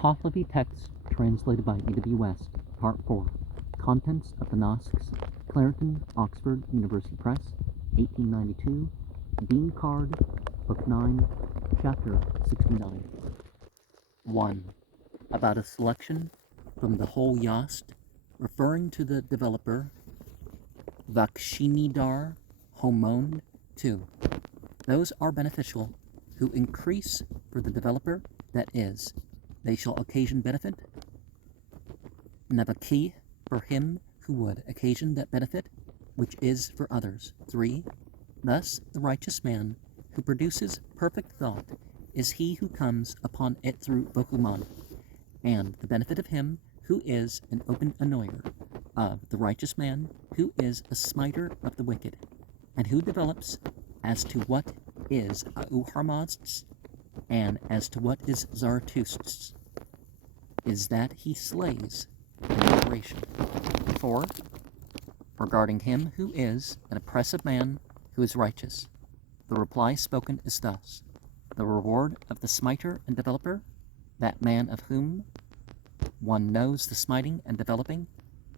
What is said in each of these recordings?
Pahlavi text translated by E.W. West, Part 4. Contents of the Nasks, Clarendon, Oxford University Press, 1892, Dinkard, Book 9, Chapter 69. 1. About a selection from the whole Yost, referring to the developer, Vakshinidar Homon 2. Those are beneficial who increase for the developer, that is, they shall occasion benefit. Navaki for him who would occasion that benefit, which is for others. 3. Thus the righteous man who produces perfect thought is he who comes upon it through Bohuman, and the benefit of him who is an open annoyer, of the righteous man who is a smiter of the wicked, and who develops as to what is Auharmaz's and as to what is Zarathustra's, is that he slays in moderation. 4. Regarding him who is an oppressive man who is righteous, the reply spoken is thus: the reward of the smiter and developer, that man of whom one knows the smiting and developing,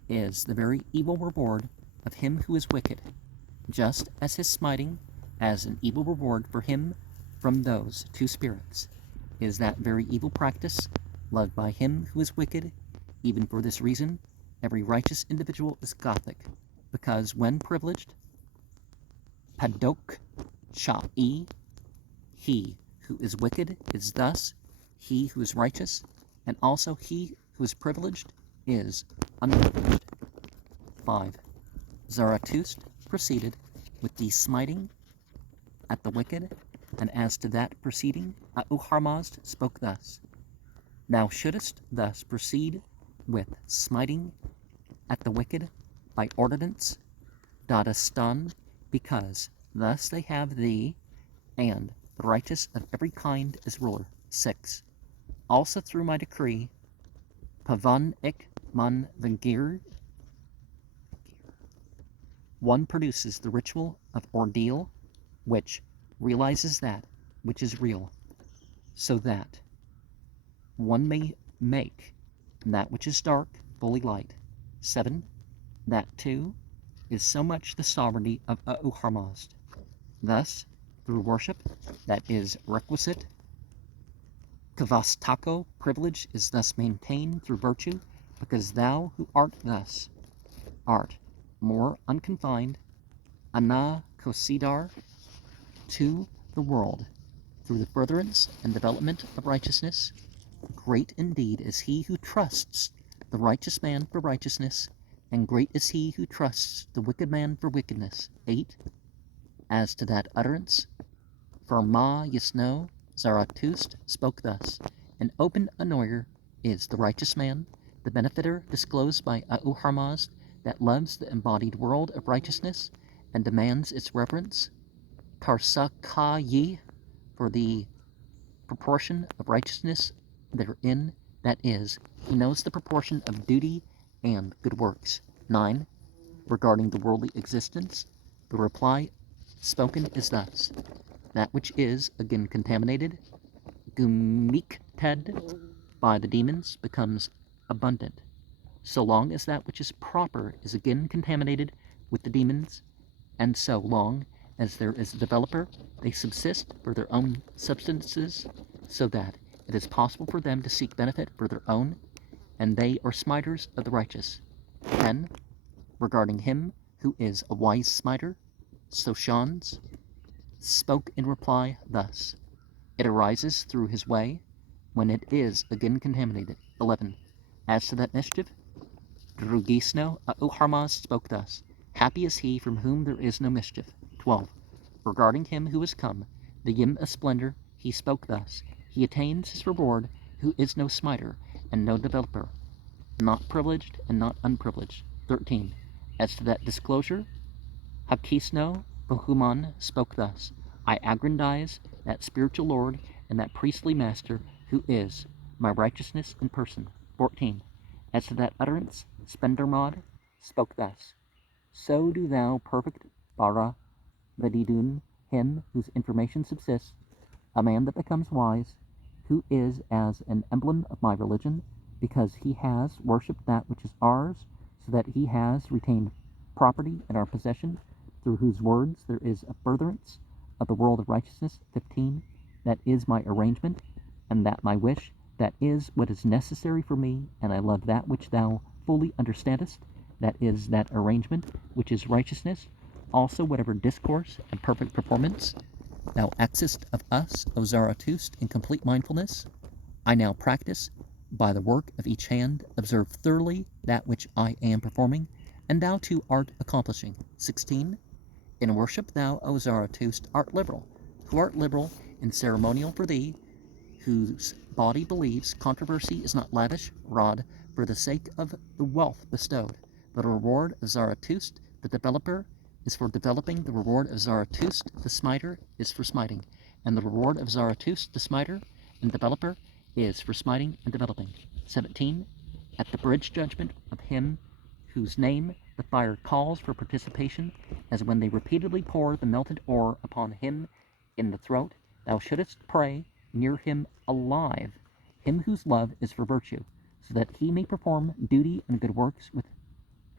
is the very evil reward of him who is wicked, just as his smiting, as an evil reward for him from those two spirits, is that very evil practice loved by him who is wicked. Even for this reason, every righteous individual is Gothic, because when privileged, Padok Sha'i, he who is wicked is thus he who is righteous, and also he who is privileged is unprivileged. 5. Zarathustra proceeded with the smiting at the wicked, and as to that proceeding, Auharmazd spoke thus: thou shouldest thus proceed with smiting at the wicked by ordinance, Dadastan, because thus they have thee and the righteous of every kind as ruler. 6. Also through my decree, Pavan ik man vengir, one produces the ritual of ordeal, which realizes that which is real, so that one may make that which is dark fully light. 7. That too is so much the sovereignty of Auharmazd. Thus, through worship that is requisite, Kavastako privilege is thus maintained through virtue, because thou who art thus art more unconfined, Ana Kosidar, to the world, through the furtherance and development of righteousness. Great indeed is he who trusts the righteous man for righteousness, and great is he who trusts the wicked man for wickedness. 8. As to that utterance, for Ma Yasno, Zarathustra spoke thus: an open annoyer is the righteous man, the benefiter disclosed by Auharmazd, that loves the embodied world of righteousness and demands its reverence. Tarsakayi, for the proportion of righteousness therein, that is, he knows the proportion of duty and good works. 9. Regarding the worldly existence, the reply spoken is thus: that which is again contaminated, gumikted, by the demons, becomes abundant, so long as that which is proper is again contaminated with the demons, and so long as there is a developer, they subsist for their own substances, so that it is possible for them to seek benefit for their own, and they are smiters of the righteous. 10. Regarding him who is a wise smiter, Soshans spoke in reply thus: it arises through his way when it is again contaminated. 11. As to that mischief, Drugisno Auharmazd spoke thus: happy is he from whom there is no mischief. 12. Regarding him who is come, the Yim of splendor, he spoke thus: he attains his reward who is no smiter and no developer, not privileged and not unprivileged. 13. As to that disclosure, Hakisno Bohuman spoke thus: I aggrandize that spiritual lord and that priestly master who is my righteousness in person. 14. As to that utterance, Spendermod spoke thus: so do thou perfect Bara Vedidun him whose information subsists, a man that becomes wise, who is as an emblem of my religion, because he has worshipped that which is ours, so that he has retained property in our possession, through whose words there is a furtherance of the world of righteousness. 15. That is my arrangement, and that my wish, that is what is necessary for me, and I love that which thou fully understandest, that is that arrangement which is righteousness. Also whatever discourse and perfect performance thou axest of us, O Zarathustra, in complete mindfulness, I now practice by the work of each hand, observe thoroughly that which I am performing, and thou too art accomplishing. 16. In worship thou, O Zarathustra, art liberal, who art liberal in ceremonial for thee, whose body believes controversy is not lavish rod for the sake of the wealth bestowed. The reward of Zarathustra, the developer, is for developing. The reward of Zarathustra, the smiter, is for smiting. And the reward of Zarathustra, the smiter and developer, is for smiting and developing. 17. At the bridge judgment of him whose name the fire calls for participation, as when they repeatedly pour the melted ore upon him in the throat, thou shouldest pray near him alive, him whose love is for virtue, so that he may perform duty and good works with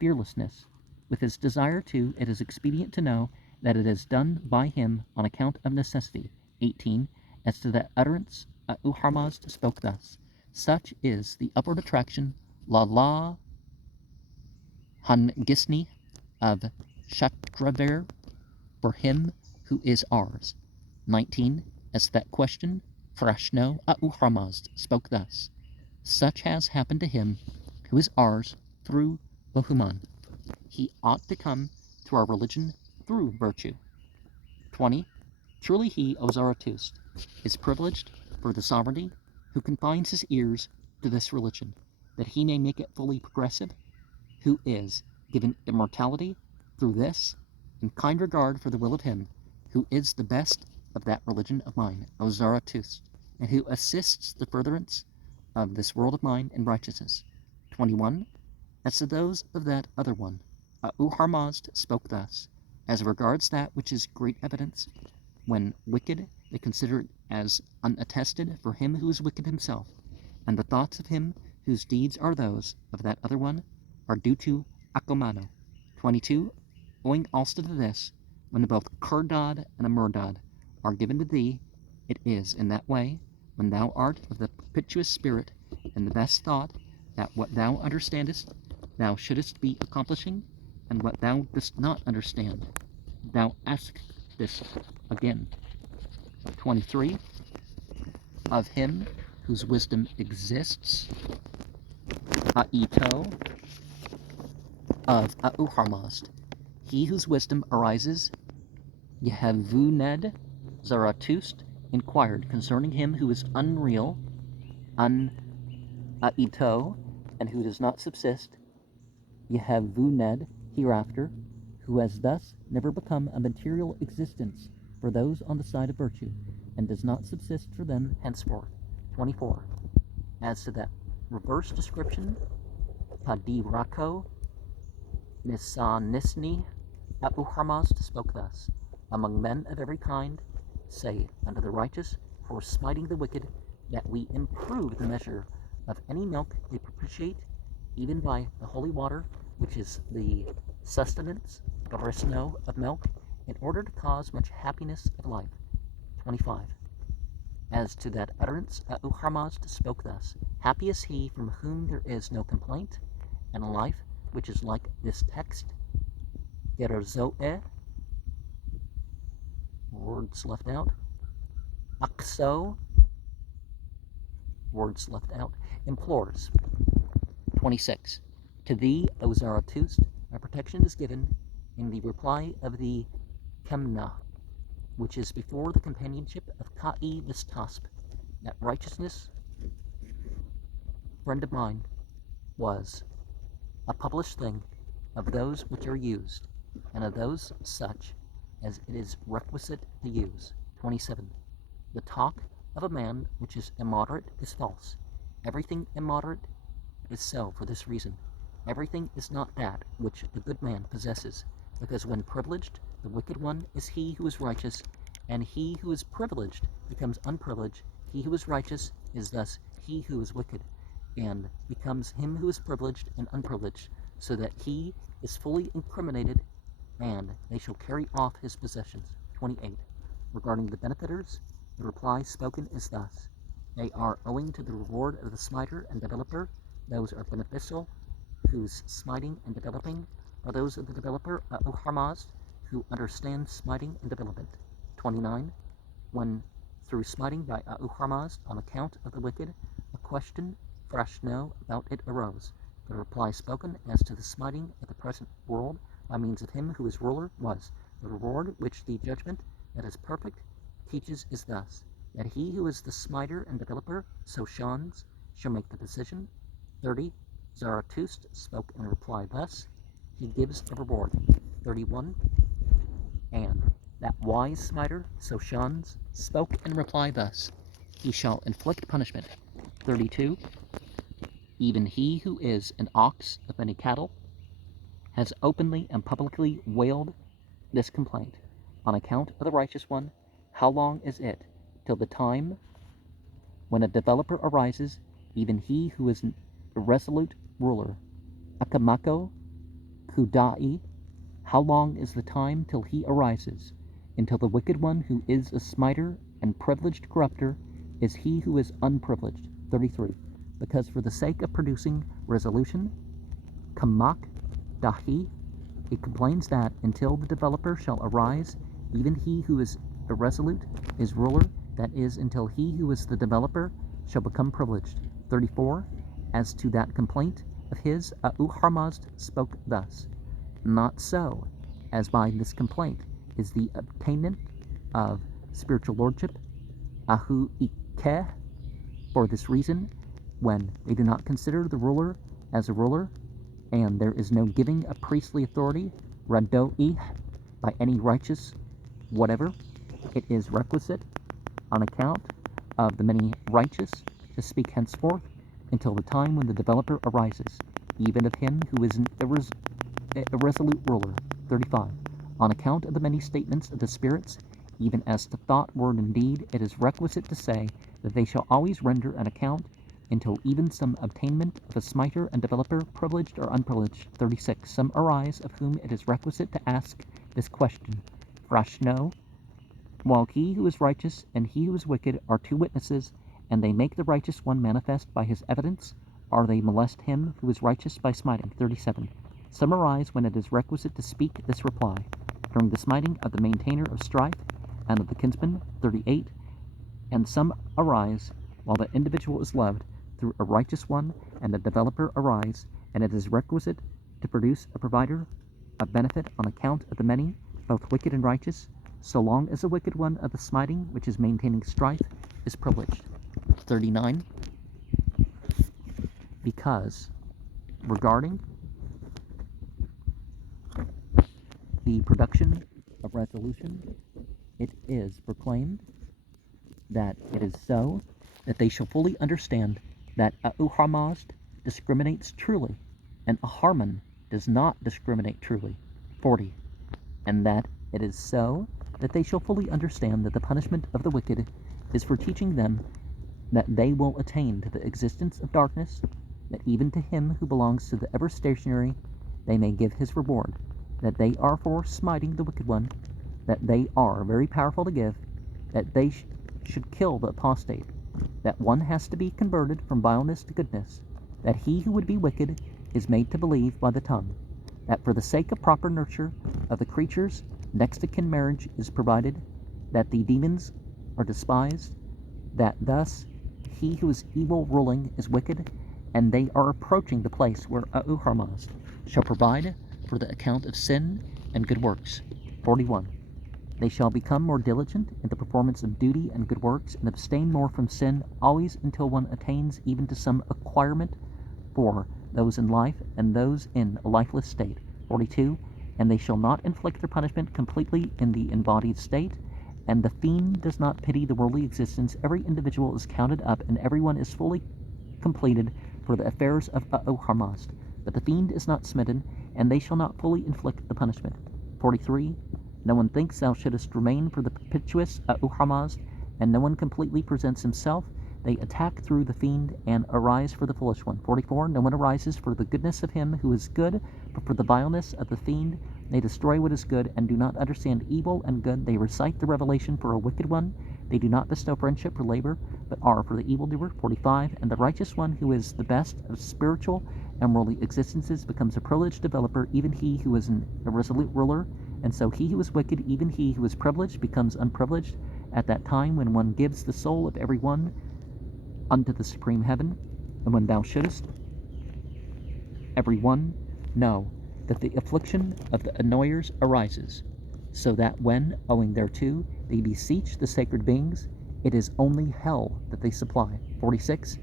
fearlessness. With his desire too, it is expedient to know that it is done by him on account of necessity. 18. As to that utterance, Uharmazd spoke thus: such is the upward attraction, la Hangisni of Shatravar, for him who is ours. 19. As to that question, Prashno, Uharmazd spoke thus: such has happened to him who is ours through Bohuman. He ought to come to our religion through virtue. 20. Truly he, O Zarathustra, is privileged for the sovereignty who confines his ears to this religion, that he may make it fully progressive, who is given immortality through this, and kind regard for the will of him who is the best of that religion of mine, O Zarathustra, and who assists the furtherance of this world of mine in righteousness. 21. As to those of that other one, Uharmazd spoke thus: as regards that which is great evidence, when wicked, they consider it as unattested for him who is wicked himself, and the thoughts of him whose deeds are those of that other one are due to Akomano. 22. Owing also to this, when both Kurdad and Amurdad are given to thee, it is in that way, when thou art of the propitious spirit and the best thought, that what thou understandest thou shouldest be accomplishing, and what thou dost not understand thou askest again. 23. Of him whose wisdom exists, Aito, of Uharmazd, he whose wisdom arises, Yehevuned, Zarathustra, inquired concerning him who is unreal, Aito, and who does not subsist, Yehevuned, hereafter, who has thus never become a material existence for those on the side of virtue, and does not subsist for them henceforth. 24. As to that reverse description, Padirako, Nisanisni, Uharmazd spoke thus: among men of every kind, say unto the righteous, for smiting the wicked, that we improve the measure of any milk they propitiate, even by the holy water, which is the sustenance, garisno, of milk, in order to cause much happiness of life. 25. As to that utterance, Uharmazd spoke thus: happy is he from whom there is no complaint, and a life which is like this text, Gerzoe, words left out, Akso, words left out, implores. 26. To thee, O Zarathustra, my protection is given in the reply of the Kemna, which is before the companionship of Ka'i Vistasp, that righteousness, friend of mine, was a published thing of those which are used, and of those such as it is requisite to use. 27. The talk of a man which is immoderate is false. Everything immoderate is so for this reason: everything is not that which the good man possesses, because when privileged, the wicked one is he who is righteous, and he who is privileged becomes unprivileged He who is righteous is thus he who is wicked, and becomes him who is privileged and unprivileged, so that he is fully incriminated, and they shall carry off his possessions. 28. Regarding the benefiters, the reply spoken is thus: they are owing to the reward of the smiter and developer. Those are beneficial whose smiting and developing are those of the developer, Harmaz, who understands smiting and development. 29. When through smiting by Harmaz on account of the wicked, a question fresh no about it arose. The reply spoken as to the smiting of the present world by means of him who is ruler was: the reward which the judgment that is perfect teaches is thus, that he who is the smiter and developer, so shuns, shall make the decision. 30. Zarathustra spoke in reply thus: he gives a reward. 31. And that wise smiter, so shuns, spoke in reply thus: he shall inflict punishment. 32. Even he who is an ox of many cattle has openly and publicly wailed this complaint on account of the righteous one. How long is it till the time when a developer arises, even he who is an irresolute ruler? Akamako Kudai. How long is the time till he arises? Until the wicked one who is a smiter and privileged corrupter is he who is unprivileged. 33. Because for the sake of producing resolution, Kamak Dahi, he complains that until the developer shall arise, even he who is irresolute is ruler, that is, until he who is the developer shall become privileged. 34. As to that complaint of his, Harmazd spoke thus: not so, as by this complaint is the obtainment of spiritual lordship, Ahu Ikeh. For this reason, when they do not consider the ruler as a ruler, and there is no giving of priestly authority, Rado'i, by any righteous whatever, it is requisite, on account of the many righteous, to speak henceforth until the time when the developer arises, even of him who is an irresolute ruler. 35. On account of the many statements of the spirits, even as to thought, word, and deed, it is requisite to say that they shall always render an account until even some obtainment of a smiter and developer, privileged or unprivileged. 36. Some arise of whom it is requisite to ask this question: Frashno, while he who is righteous and he who is wicked are two witnesses, and they make the righteous one manifest by his evidence, are they molest him who is righteous by smiting? 37. Some arise when it is requisite to speak this reply, during the smiting of the maintainer of strife and of the kinsman. 38. And some arise while the individual is loved through a righteous one, and the developer arise, and it is requisite to produce a provider of benefit on account of the many, both wicked and righteous, so long as the wicked one of the smiting, which is maintaining strife, is privileged. 39. Because regarding the production of resolution, it is proclaimed that it is so, that they shall fully understand that Harmazd discriminates truly, and Harman does not discriminate truly. 40. And that it is so, that they shall fully understand that the punishment of the wicked is for teaching them that they will attain to the existence of darkness, that even to him who belongs to the ever-stationary they may give his reward, that they are for smiting the wicked one, that they are very powerful to give, that they should kill the apostate, that one has to be converted from vileness to goodness, that he who would be wicked is made to believe by the tongue, that for the sake of proper nurture of the creatures, next to kin marriage is provided, that the demons are despised, that thus he who is evil ruling is wicked, and they are approaching the place where Harmazd shall provide for the account of sin and good works. 41. They shall become more diligent in the performance of duty and good works, and abstain more from sin, always until one attains even to some acquirement for those in life and those in a lifeless state. 42. And they shall not inflict their punishment completely in the embodied state, and the fiend does not pity the worldly existence. Every individual is counted up, and everyone is fully completed for the affairs of Harmazd. But the fiend is not smitten, and they shall not fully inflict the punishment. 43. No one thinks thou shouldest remain for the perpetuous Harmazd, and no one completely presents himself, they attack through the fiend and arise for the foolish one. 44. No one arises for the goodness of him who is good, but for the vileness of the fiend. They destroy what is good, and do not understand evil and good. They recite the revelation for a wicked one. They do not bestow friendship for labor, but are for the evildoer. 45. And the righteous one who is the best of spiritual and worldly existences becomes a privileged developer, even he who is an irresolute ruler. And so he who is wicked, even he who is privileged, becomes unprivileged at that time when one gives the soul of every one unto the supreme heaven. And when thou shouldest every one know that the affliction of the annoyers arises, so that when, owing thereto, they beseech the sacred beings, it is only hell that they supply. 46.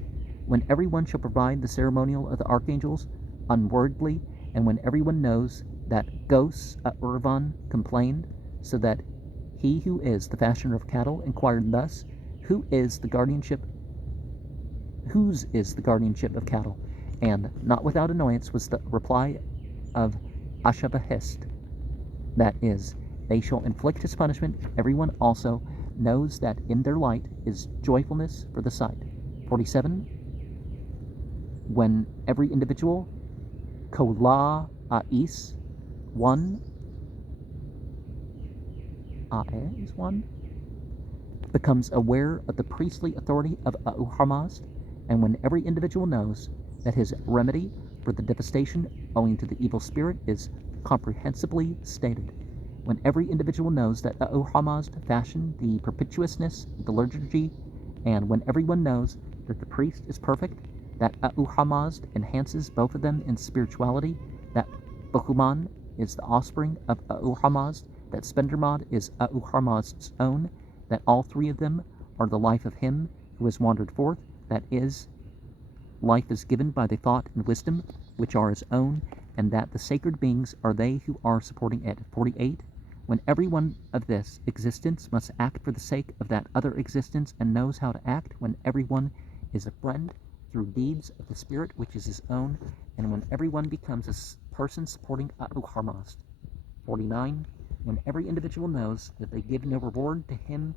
When every one shall provide the ceremonial of the archangels unwordly, and when every one knows that ghosts at Urvan complained, so that he who is the fashioner of cattle inquired thus, whose is the guardianship of cattle? And not without annoyance was the reply of Ashabahist, that is, they shall inflict his punishment. Everyone also knows that in their light is joyfulness for the sight. 47. When every individual, Kola Ais, one, Ae is one, becomes aware of the priestly authority of Ahurmazd, and when every individual knows that his remedy for the devastation owing to the evil spirit is comprehensively stated, when every individual knows that Ahurmazd fashioned the perpetuousness of the liturgy, and when everyone knows that the priest is perfect, that Ahurmazd enhances both of them in spirituality, that Bahuman is the offspring of Ahurmazd, that Spendermod is Ahurmazd's own, that all three of them are the life of him who has wandered forth, that is, life is given by the thought and wisdom which are his own, and that the sacred beings are they who are supporting it. 48. When every one of this existence must act for the sake of that other existence, and knows how to act, when every one is a friend through deeds of the spirit which is his own, and when every one becomes a person supporting Ahurmazd. 49. When every individual knows that they give no reward to him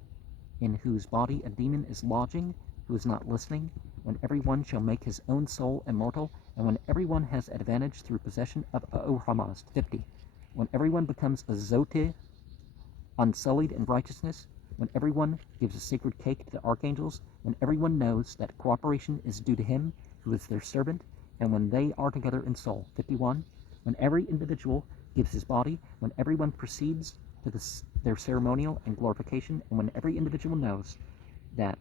in whose body a demon is lodging, who is not listening, when every one shall make his own soul immortal, and when every one has advantage through possession of Ahurmazd. 50. When every one becomes a Zote, unsullied in righteousness, when every one gives a sacred cake to the archangels, when every one knows that cooperation is due to him who is their servant, and when they are together in soul. 51. When every individual gives his body, when everyone proceeds to their ceremonial and glorification, and when every individual knows that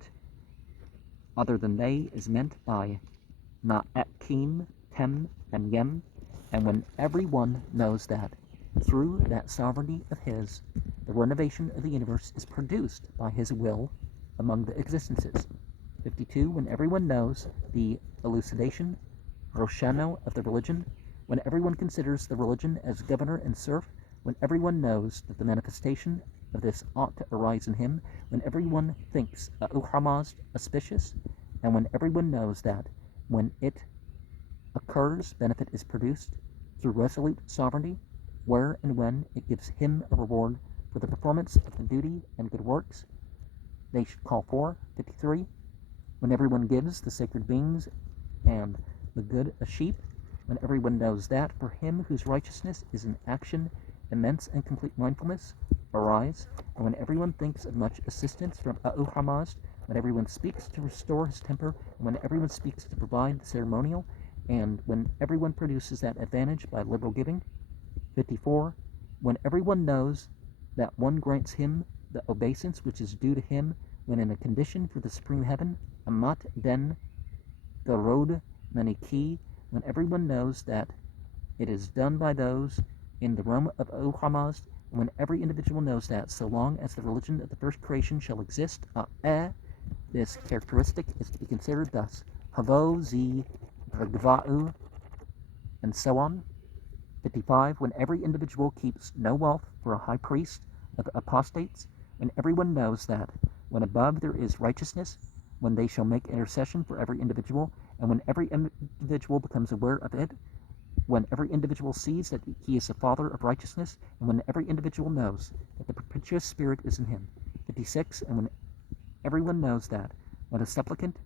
other than they is meant by Na'ekim, Tem, and Yem, and when everyone knows that through that sovereignty of his, the renovation of the universe is produced by his will among the existences. 52. When everyone knows the elucidation, Roshano, of the religion, when everyone considers the religion as governor and serf, when everyone knows that the manifestation of this ought to arise in him, when everyone thinks Ahurmazd auspicious, and when everyone knows that when it occurs, benefit is produced through resolute sovereignty, where and when it gives him a reward for the performance of the duty and good works, they should call for. 53. When everyone gives the sacred beings and the good a sheep, when everyone knows that for him whose righteousness is in action, immense and complete mindfulness arise, and when everyone thinks of much assistance from Ahurmazd, when everyone speaks to restore his temper, and when everyone speaks to provide the ceremonial, and when everyone produces that advantage by liberal giving. 54. When everyone knows that one grants him the obeisance which is due to him when in a condition for the supreme heaven, Amat den Garod Maniki, when everyone knows that it is done by those in the realm of Ahurmazd, and when every individual knows that so long as the religion of the first creation shall exist, this characteristic is to be considered thus: Havo zi Bragva'u, and so on. 55. When every individual keeps no wealth for a high priest of apostates, when everyone knows that when above there is righteousness, when they shall make intercession for every individual, and when every individual becomes aware of it, when every individual sees that he is the father of righteousness, and when every individual knows that the perpetuous spirit is in him. 56. And when everyone knows that when a supplicant,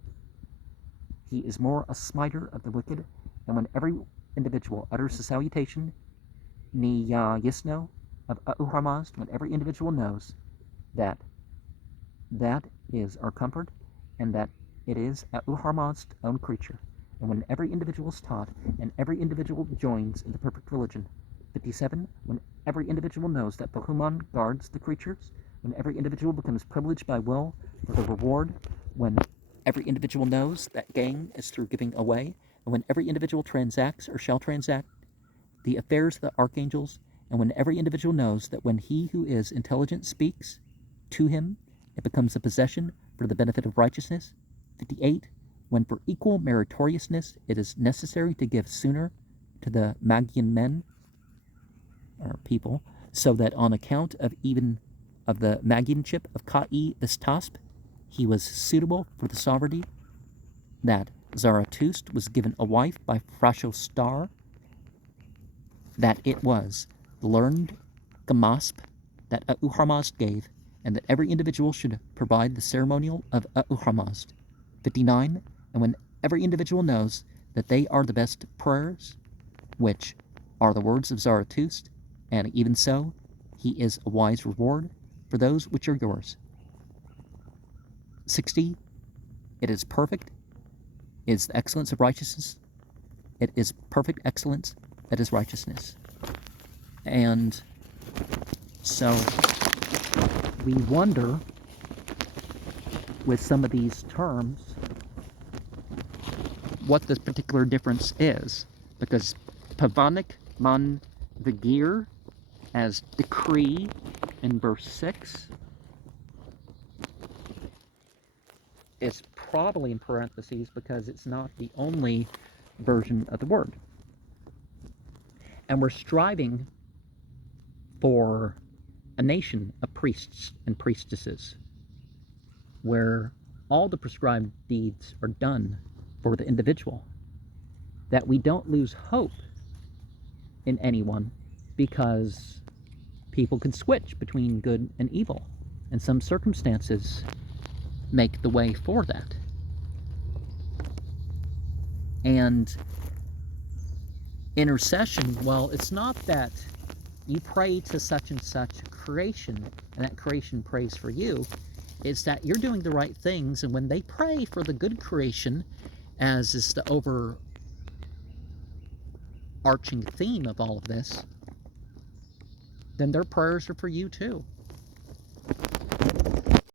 he is more a smiter of the wicked, and when every individual utters the salutation, Ni Ya Yisno, of Ahura when every individual knows that that is our comfort, and that it is Ahura's own creature. And when every individual is taught, and every individual joins in the perfect religion. 57. When every individual knows that Bahuman guards the creatures, when every individual becomes privileged by will for the reward, when every individual knows that gain is through giving away, and when every individual transacts or shall transact the affairs of the archangels, and when every individual knows that when he who is intelligent speaks to him, it becomes a possession for the benefit of righteousness. 58. When for equal meritoriousness it is necessary to give sooner to the Magian men, or people, so that on account of even of the Magianship of Ka'i Vistasp, he was suitable for the sovereignty, that Zarathustra was given a wife by Frashostar, that it was learned Gamasp that Ahura gave, and that every individual should provide the ceremonial of Ahura. 59. And when every individual knows that they are the best prayers, which are the words of Zarathustra, and even so, he is a wise reward for those which are yours. 60. It is perfect, it is the excellence of righteousness, it is perfect excellence that is righteousness. And so we wonder with some of these terms what this particular difference is, because Pavanik man vigir as decree in verse 6 is probably in parentheses because it's not the only version of the word. And we're striving for a nation of priests and priestesses where all the prescribed deeds are done for the individual, that we don't lose hope in anyone because people can switch between good and evil, and some circumstances make the way for that. And intercession, well, it's not that you pray to such and such creation and that creation prays for you. It's that you're doing the right things, and when they pray for the good creation, as is the overarching theme of all of this, then their prayers are for you too.